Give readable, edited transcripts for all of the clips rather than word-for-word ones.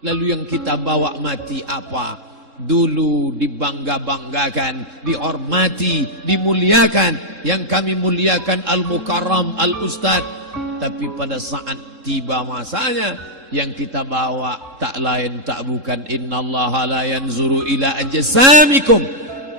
Lalu yang kita bawa mati apa? Dulu dibangga-banggakan, dihormati, dimuliakan. Yang kami muliakan Al-Mukarram, Al-Ustad. Tapi pada saat tiba masanya, yang kita bawa tak lain tak bukan innallaha la yanzuru ila ajsamikum.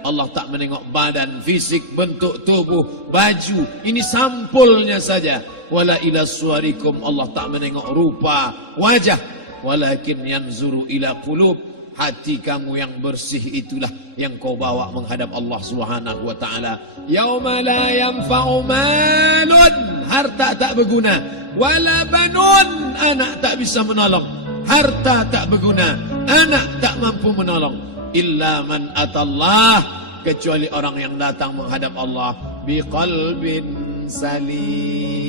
Allah tak menengok badan, fisik, bentuk tubuh, baju. Ini sampulnya saja. Wala ila suwarikum. Allah tak menengok rupa, wajah. Walakin yanzuru ila qulub. Hati kamu yang bersih itulah yang kau bawa menghadap Allah Subhanahu wa taala. Yauma la yanfa'u malun, harta tak berguna, wala banun, anak tak bisa menolong. Harta tak berguna, anak tak mampu menolong. Illa man atallah, kecuali orang yang datang menghadap Allah biqalbin salim,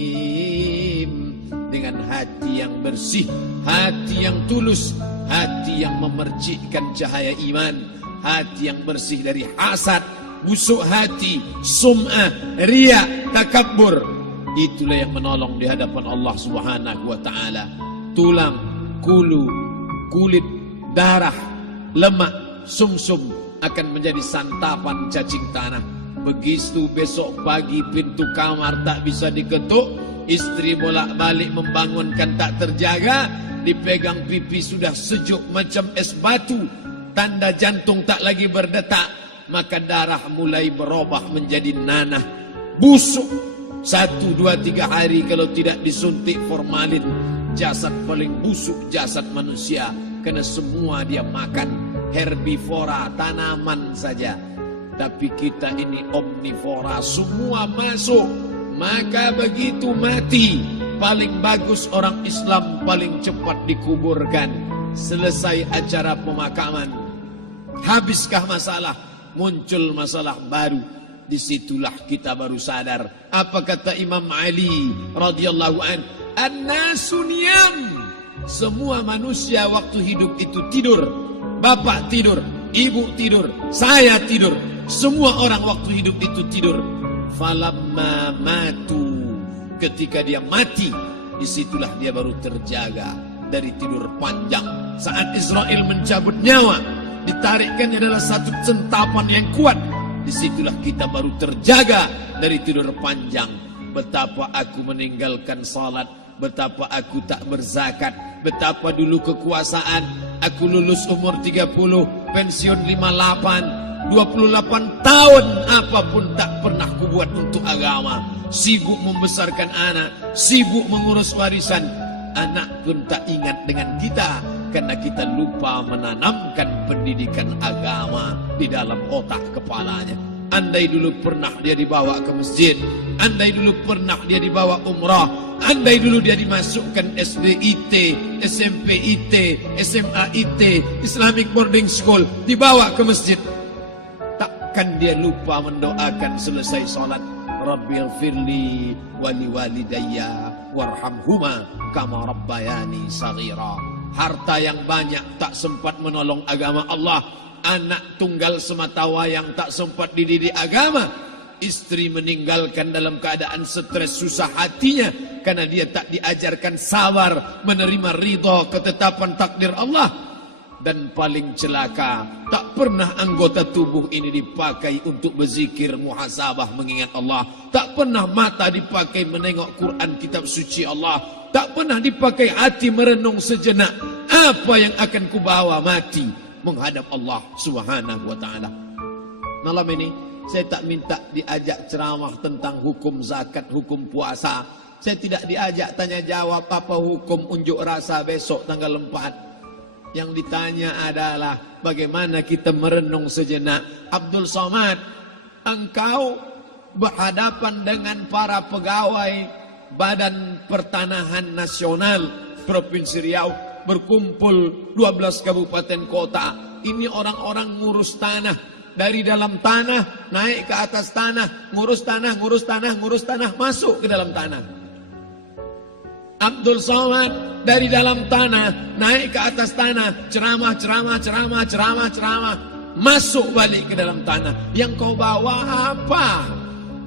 dengan hati yang bersih, hati yang tulus, hati yang memercikkan cahaya iman, hati yang bersih dari hasad, busuk hati, sum'ah, riya, takabbur. Itulah yang menolong di hadapan Allah Subhanahu wa taala. Tulang, kulu, kulit, darah, lemak, sumsum akan menjadi santapan cacing tanah. Begitu besok pagi pintu kamar tak bisa diketuk, istri bolak-balik membangunkan tak terjaga, dipegang pipi sudah sejuk macam es batu, tanda jantung tak lagi berdetak, maka darah mulai berubah menjadi nanah, busuk. 1, 2, 3 hari kalau tidak disuntik formalin, jasad paling busuk jasad manusia, karena semua dia makan herbivora, tanaman saja. Tapi kita ini omnivora, semua masuk. Maka begitu mati, paling bagus orang Islam paling cepat dikuburkan. Selesai acara pemakaman, habiskah masalah, muncul masalah baru. Disitulah kita baru sadar. Apa kata Imam Ali radhiyallahu an? An-nasu niyam. Semua manusia waktu hidup itu tidur. Bapak tidur, ibu tidur, saya tidur. Semua orang waktu hidup itu tidur. Falamma matu, ketika dia mati, disitulah dia baru terjaga dari tidur panjang. Saat Israel mencabut nyawa, ditarikkannya adalah satu centapan yang kuat. Disitulah kita baru terjaga dari tidur panjang. Betapa aku meninggalkan salat, betapa aku tak berzakat, betapa dulu kekuasaan. Aku lulus umur 30, pensiun 58, 28 tahun apapun tak pernah kubuat untuk agama. Sibuk membesarkan anak, sibuk mengurus warisan. Anak pun tak ingat dengan kita, karena kita lupa menanamkan pendidikan agama di dalam otak kepalanya. Andai dulu pernah dia dibawa ke masjid, andai dulu pernah dia dibawa umrah, andai dulu dia dimasukkan SD IT, SMP IT, SMA IT, Islamic Boarding School, dibawa ke masjid, takkan dia lupa mendoakan selesai sholat, Rabbil firli wali walidayya warhamhuma kama rabbayani saghira. Harta yang banyak tak sempat menolong agama Allah. Anak tunggal semata wayang tak sempat dididik agama. Istri meninggalkan dalam keadaan stres susah hatinya karena dia tak diajarkan sabar menerima ridha ketetapan takdir Allah. Dan paling celaka, tak pernah anggota tubuh ini dipakai untuk berzikir, muhasabah, mengingat Allah. Tak pernah mata dipakai menengok Quran, kitab suci Allah. Tak pernah dipakai hati merenung sejenak. Apa yang akan kubawa mati menghadap Allah Subhanahu wa ta'ala. Malam ini saya tak minta diajak ceramah tentang hukum zakat, hukum puasa. Saya tidak diajak tanya jawab apa hukum unjuk rasa besok tanggal 4. Yang ditanya adalah bagaimana kita merenung sejenak. Abdul Somad, engkau berhadapan dengan para pegawai Badan Pertanahan Nasional Provinsi Riau, berkumpul 12 kabupaten kota. Ini orang-orang ngurus tanah, dari dalam tanah naik ke atas tanah, ngurus tanah, ngurus tanah, ngurus tanah, masuk ke dalam tanah. Abdul Somad dari dalam tanah naik ke atas tanah, ceramah, masuk balik ke dalam tanah. Yang kau bawa apa?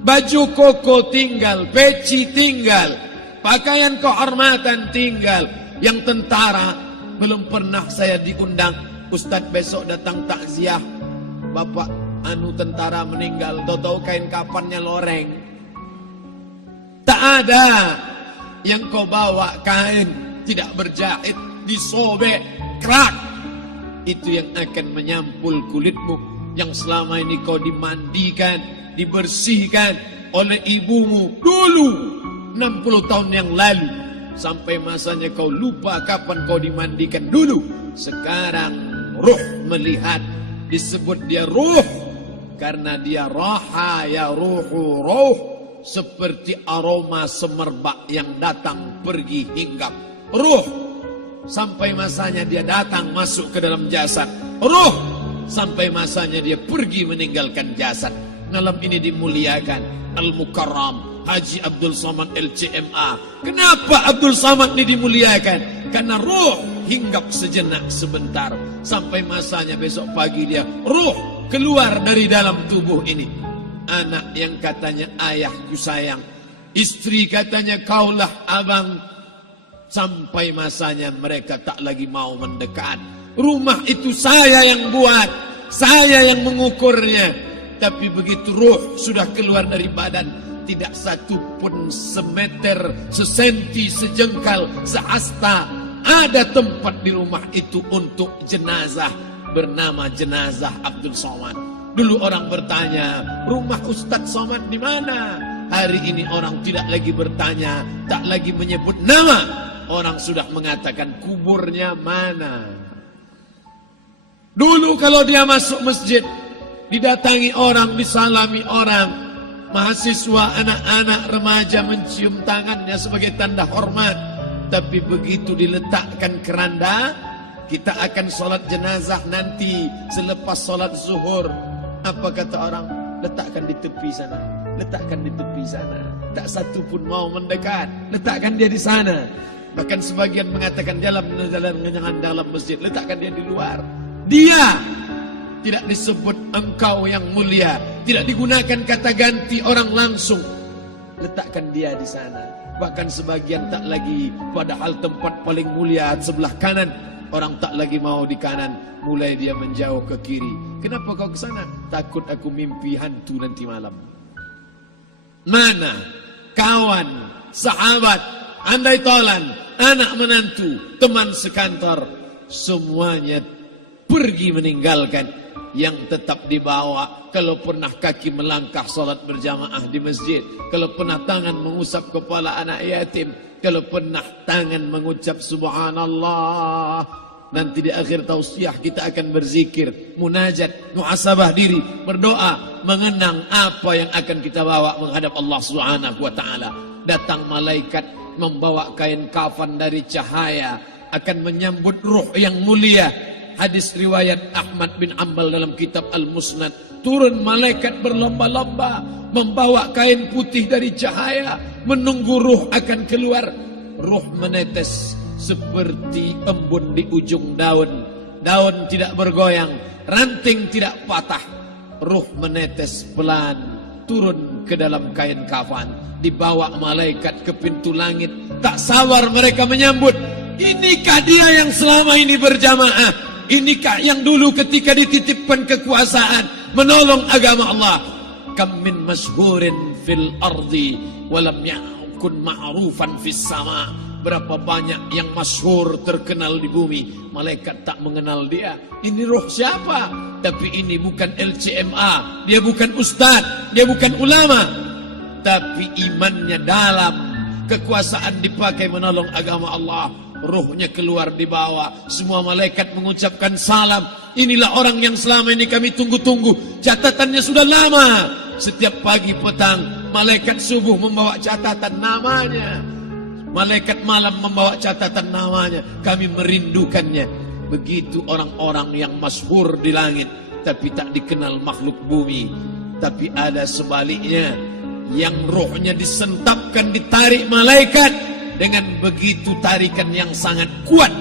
Baju koko tinggal, peci tinggal, pakaian kehormatan tinggal. Yang tentara belum pernah saya diundang. Ustadz besok datang takziah, bapak tentara meninggal, tahu-tahu kain kafannya loreng. Tak ada. Yang kau bawa kain tidak berjahit, disobek, kerak. Itu yang akan menyampul kulitmu, yang selama ini kau dimandikan, dibersihkan oleh ibumu dulu 60 tahun yang lalu. Sampai masanya kau lupa kapan kau dimandikan dulu. Sekarang ruh melihat, disebut dia ruh karena dia raha ya ruhu ruh, seperti aroma semerbak yang datang pergi hinggap. Ruh sampai masanya dia datang masuk ke dalam jasad. Ruh sampai masanya dia pergi meninggalkan jasad. Malam ini dimuliakan Al-Mukarram Haji Abdul Somad LCMA. Kenapa Abdul Somad ini dimuliakan? Karena ruh hinggap sejenak sebentar, sampai masanya besok pagi dia ruh keluar dari dalam tubuh ini. Anak yang katanya ayahku sayang, istri katanya kaulah abang, sampai masanya mereka tak lagi mau mendekat. Rumah itu saya yang buat, saya yang mengukurnya. Tapi begitu ruh sudah keluar dari badan, tidak satu pun semeter, sesenti, sejengkal, sehasta ada tempat di rumah itu untuk jenazah bernama jenazah Abdul Somad. Dulu orang bertanya, rumah Ustadz Somad di mana? Hari ini orang tidak lagi bertanya, tak lagi menyebut nama. Orang sudah mengatakan kuburnya mana. Dulu kalau dia masuk masjid, didatangi orang, disalami orang, mahasiswa, anak-anak, remaja mencium tangannya sebagai tanda hormat. Tapi begitu diletakkan keranda, kita akan sholat jenazah nanti selepas sholat zuhur. Apa kata orang? Letakkan di tepi sana, letakkan di tepi sana. Tak satu pun mau mendekat, letakkan dia di sana. Bahkan sebagian mengatakan jangan dalam masjid, letakkan dia di luar. Dia tidak disebut engkau yang mulia, tidak digunakan kata ganti orang langsung. Letakkan dia di sana. Bahkan sebagian tak lagi, padahal tempat paling mulia sebelah kanan, orang tak lagi mau di kanan, mulai dia menjauh ke kiri. Kenapa kau ke sana? Takut aku mimpi hantu nanti malam. Mana kawan, sahabat, andai tolan, anak menantu, teman sekantor, semuanya pergi meninggalkan. Yang tetap dibawa, kalau pernah kaki melangkah salat berjamaah di masjid, kalau pernah tangan mengusap kepala anak yatim, kalau pernah tangan mengucap subhanallah. Nanti di akhir tausiah kita akan berzikir, munajat, muhasabah diri, berdoa, mengenang apa yang akan kita bawa menghadap Allah Subhanahu wa taala. Datang malaikat membawa kain kafan dari cahaya, akan menyambut ruh yang mulia. Hadis riwayat Ahmad bin Ambal dalam kitab Al-Musnad, turun malaikat berlomba-lomba membawa kain putih dari cahaya, menunggu ruh akan keluar. Ruh menetes seperti embun di ujung daun. Daun tidak bergoyang, ranting tidak patah. Ruh menetes pelan turun ke dalam kain kafan, dibawa malaikat ke pintu langit. Tak sabar mereka menyambut. Inikah dia yang selama ini berjamaah? Inikah yang dulu ketika dititipkan kekuasaan menolong agama Allah? Kam min masyhurin fil ardi walam yakun ma'rufan fis sama. Berapa banyak yang masyhur terkenal di bumi, malaikat tak mengenal dia. Ini ruh siapa? Tapi ini bukan LCMA, dia bukan ustaz, dia bukan ulama, tapi imannya dalam. Kekuasaan dipakai menolong agama Allah. Ruhnya keluar dibawa, semua malaikat mengucapkan salam. Inilah orang yang selama ini kami tunggu-tunggu. Catatannya sudah lama. Setiap pagi petang malaikat subuh membawa catatan namanya, malaikat malam membawa catatan namanya. Kami merindukannya. Begitu orang-orang yang masyhur di langit tapi tak dikenal makhluk bumi. Tapi ada sebaliknya, yang rohnya disentapkan, ditarik malaikat dengan begitu tarikan yang sangat kuat.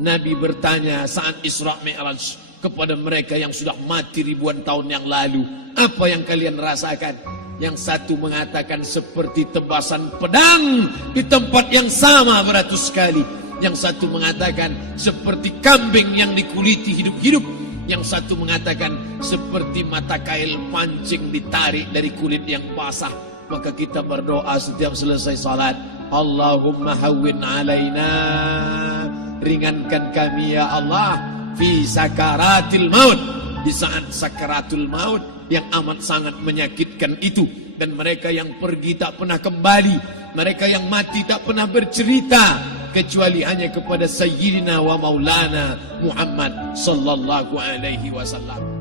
Nabi bertanya saat Isra Mi'raj kepada mereka yang sudah mati ribuan tahun yang lalu, apa yang kalian rasakan? Yang satu mengatakan seperti tebasan pedang di tempat yang sama beratus kali. Yang satu mengatakan seperti kambing yang dikuliti hidup-hidup. Yang satu mengatakan seperti mata kail pancing ditarik dari kulit yang basah. Maka kita berdoa setiap selesai salat, Allahumma hawwin alaina, ringankan kami ya Allah, fi sakaratil maut, di saat sakaratul maut yang amat sangat menyakitkan itu. Dan mereka yang pergi tak pernah kembali, mereka yang mati tak pernah bercerita kecuali hanya kepada Sayyidina wa Maulana Muhammad sallallahu alaihi wasallam.